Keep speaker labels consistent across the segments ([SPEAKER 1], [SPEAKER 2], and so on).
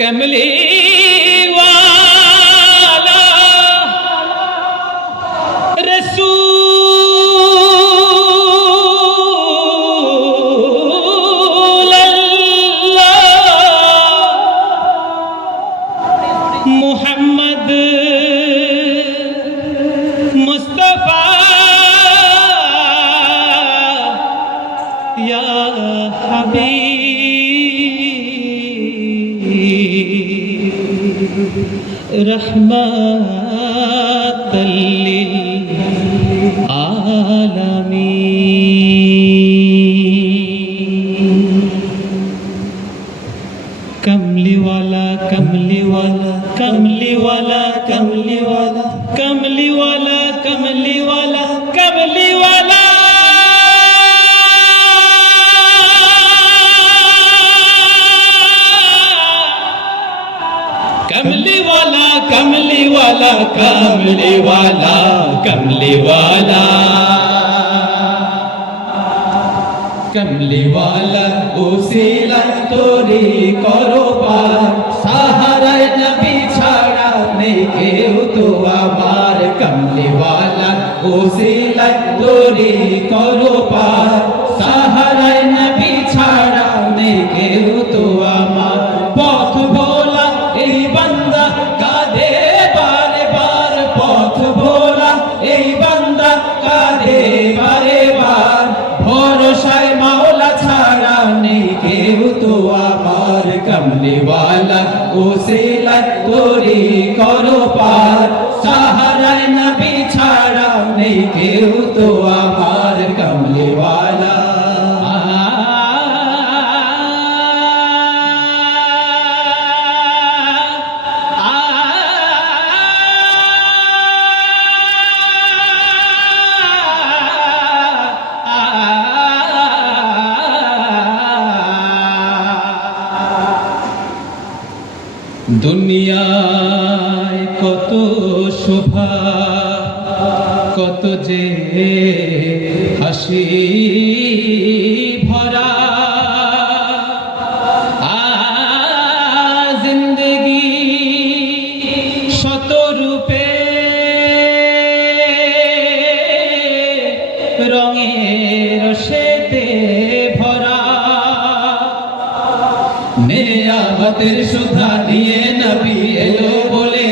[SPEAKER 1] ಕಮಲೇ رحمة للعالمين كملي ولا كملي ولا كملي ولا كملي ولا كملي ولا كملي ولا কমলিওয়ালা কমলিওয়ালা কমলিওয়ালা কমলিওয়ালা উসিলা তোরে করো পার সাহারায় নবী ছাড়া নেই কেউ তো আমার কমলিওয়ালা উসিলা তোরে করো পার देव तो आपार कमले वाला उसे लतोरी करो पार। सहारा नबी छाड़ा नहीं केव तो आपार कमले वाला দুনিয়ায় কত শোভা কত যে হাসি। নেয়ামতের সুধা নিয়ে নবী এলো বলে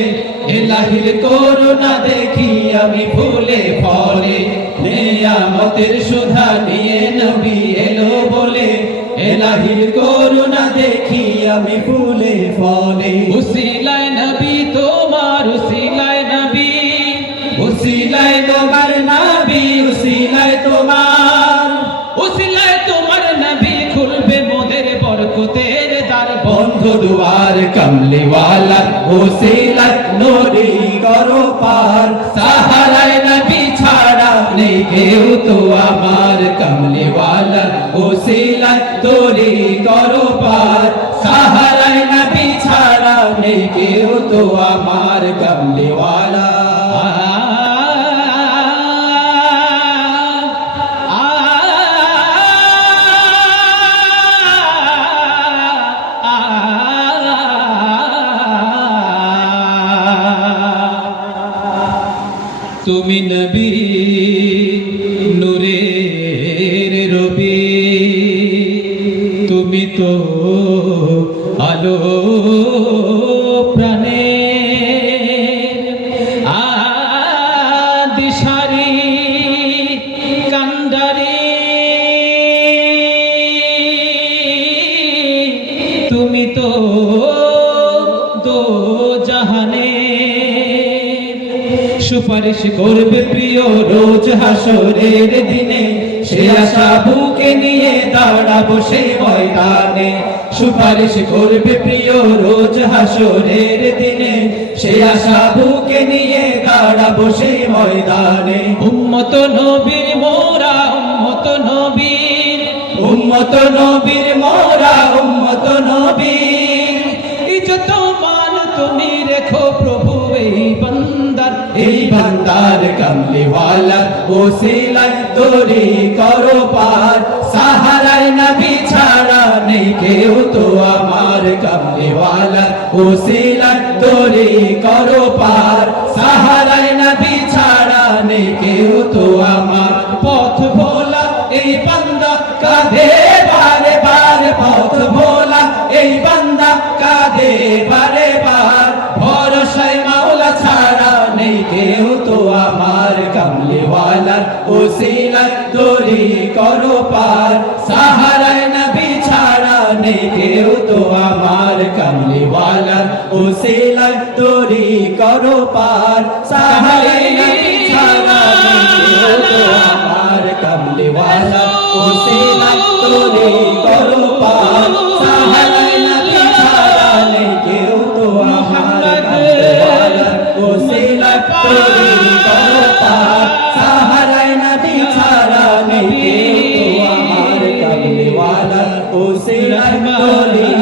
[SPEAKER 1] এলাহির করুণা দেখি আমি ফুলে ফলে। নেয়ামতের সুধা নিয়ে নবী এলো বলে এলাহির করুণা দেখি আমি ফুলে ফলে। উসিলায় নবী তোমার উসিলায় নবী। উসিলায় নবী বন্ধ দুয়ার কমলিওয়ালা উসিলা নোরি করো পার সাহারায় নবী ছাড়া নেই কেউ তো আমার কমলিওয়ালা উসিলা তোরি করো পার সাহারায় নবী ছাড়া নেই কেউ তো আমার কমলিওয়ালা তুমি নবী নূরের রবি। তুমি তো আলো প্রাণে দিশারি কান্ডারি। তুমি তো দো সুপারিশ করবে প্রিয় রোজ হাসরের দিনে সে আশা বুকে নিয়ে দাঁড়াবো সেই ময়দানে। সুপারিশ করবে প্রিয় রোজ হাসরের দিনে সে আশা বুকে নিয়ে দাঁড়াবো সেই ময়দানে। উম্মত নবীর মোরা উম্মত নবীর। উম্মত নবীর মোরা উম্মত নবীর। ইজ্জত মান তুমি রেখো প্রভু এই বান্দার এই বান্দার কমলিওয়ালা ওসিলাই তোরি করো পার। সাহারায় নবী ছাড়া নেই কেউ তো আমার কমলিওয়ালা ওসিলায় তরি করো পার। সাহারায় নবী ছাড়া নেই কেউ তো আমার। পথ ভোলা, এই বান্দা কাঁধে বারে বার পথ ভোলা, এই বান্দা কাঁধে বার কামলিওয়ালার ওসিলায় দরি করো পার। সাহারায় নবী ছাড়া নেই কেউ তো আমার কামলিওয়ালার। ওসিলায় দরি করো পার। সাহারায় নবী ওসিলায় বলি।